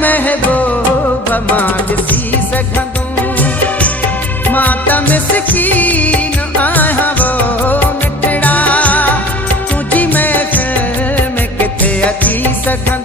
महबूब मां ॾिसी सघंदुम। मां त मिसकीन आहियां वो मिठड़ा, तुंहिंजी महफ़िल में किथे अची सघंदुम।